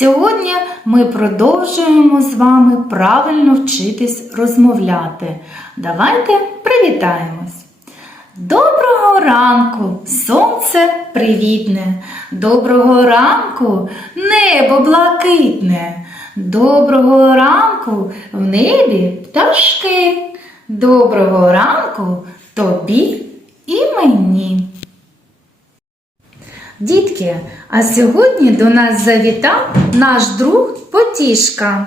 Сьогодні ми продовжуємо з вами правильно вчитись розмовляти. Давайте привітаємось. Доброго ранку, сонце привітне. Доброго ранку, небо блакитне. Доброго ранку в небі пташки. Доброго ранку тобі і мені. Дітки, а сьогодні до нас завітав наш друг Потішка.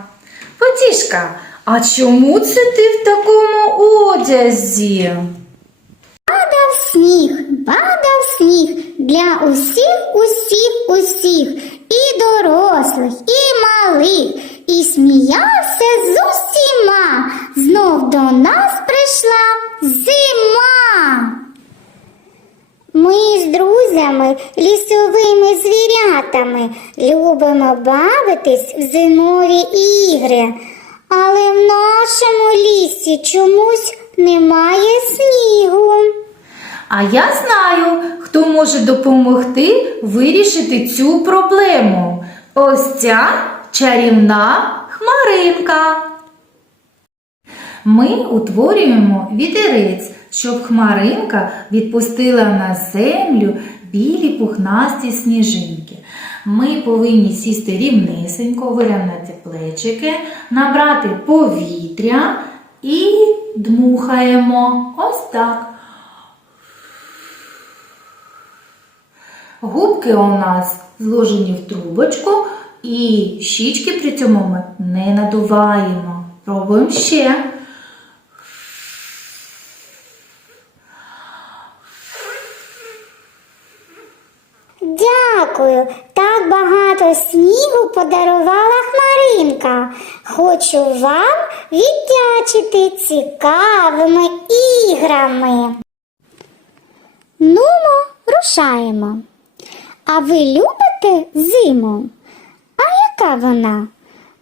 Потішка, а чому це ти в такому одязі? Падав сніг, падав сніг для усіх, усіх, усіх, і дорослих, і малих, і сміявся з усіма. Знов до нас прийшла зима. Ми з друзями, лісовими звірятами любимо бавитись в зимові ігри, але в нашому лісі чомусь немає снігу. А я знаю, хто може допомогти вирішити цю проблему. Ось ця чарівна хмаринка. Ми утворюємо вітерець, щоб хмаринка відпустила на землю білі пухнасті сніжинки. Ми повинні сісти рівнесенько, вирівняти плечики, набрати повітря і дмухаємо. Ось так. Губки у нас зложені в трубочку і щічки при цьому ми не надуваємо. Пробуємо ще. Дякую, так багато снігу подарувала хмаринка. Хочу вам віддячити цікавими іграми. Нумо, рушаємо. А ви любите зиму? А яка вона?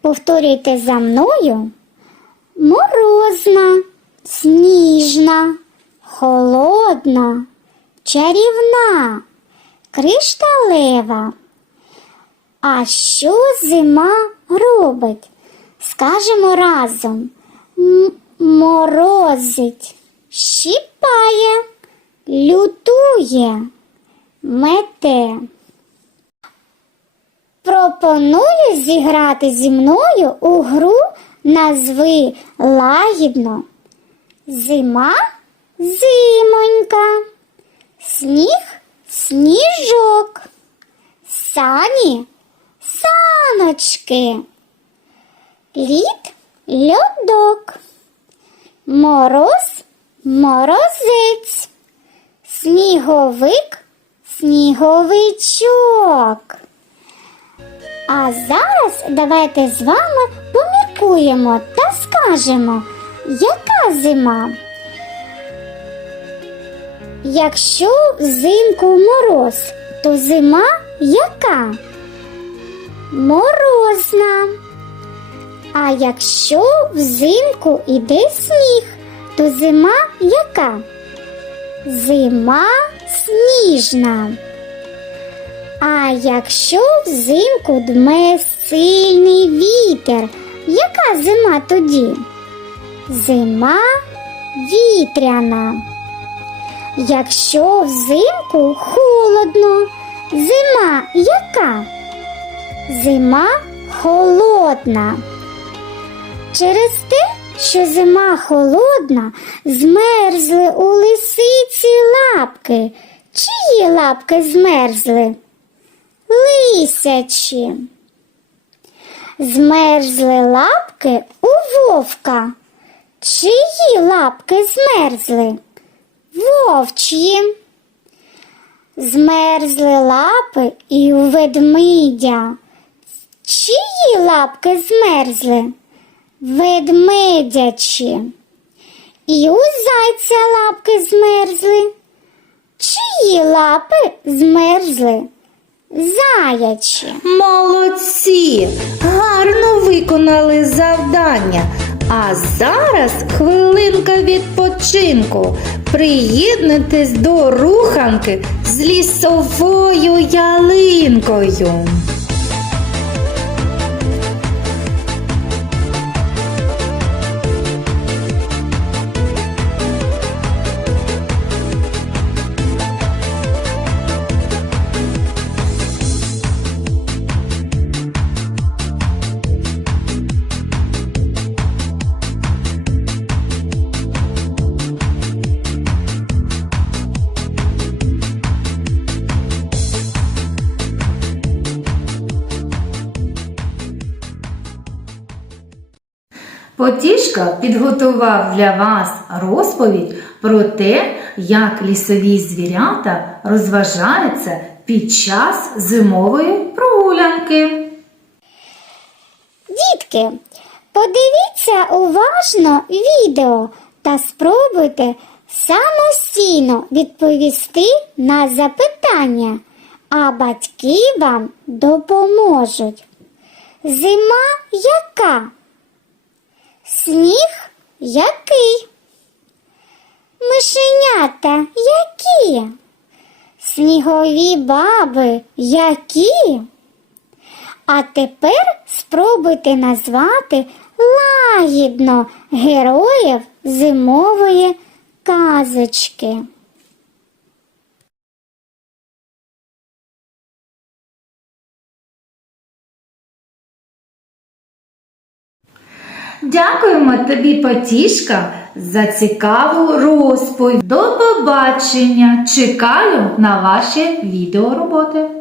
Повторюйте за мною. Морозна, сніжна, холодна, чарівна, кришталева. А що зима робить? Скажемо разом. Морозить, щіпає, лютує, мете. Пропоную зіграти зі мною у гру назви лагідно. Зима зимонька, сніг сніжок, сані саночки, лід льодок, мороз морозець, сніговик сніговичок. А зараз давайте з вами поміркуємо та скажемо, яка зима. Якщо взимку мороз, то зима яка? Морозна. А якщо взимку іде сніг, то зима яка? Зима сніжна. А якщо взимку дме сильний вітер, яка зима тоді? Зима вітряна. Якщо взимку холодно, зима яка? Зима холодна. Через те, що зима холодна, змерзли у лисиці лапки. Чиї лапки змерзли? Лисячі. Змерзли лапки у вовка. Чиї лапки змерзли? Вовчі. Змерзли лапи і у ведмидя. Чиї лапки змерзли? Ведмедячі. І у зайця лапки змерзли. Чиї лапи змерзли? Заячі. Молодці! Гарно виконали завдання. А зараз хвилинка відпочинку. Приєднуйтесь до руханки з лісовою ялинкою. Потішка підготував для вас розповідь про те, як лісові звірята розважаються під час зимової прогулянки. Дітки, подивіться уважно відео та спробуйте самостійно відповісти на запитання, а батьки вам допоможуть. Зима яка? Сніг який? Мишенята які? Снігові баби які? А тепер спробуйте назвати лагідно героїв зимової казочки. Дякуємо тобі, Потішка, за цікаву розповідь. До побачення! Чекаю на ваші відеороботи.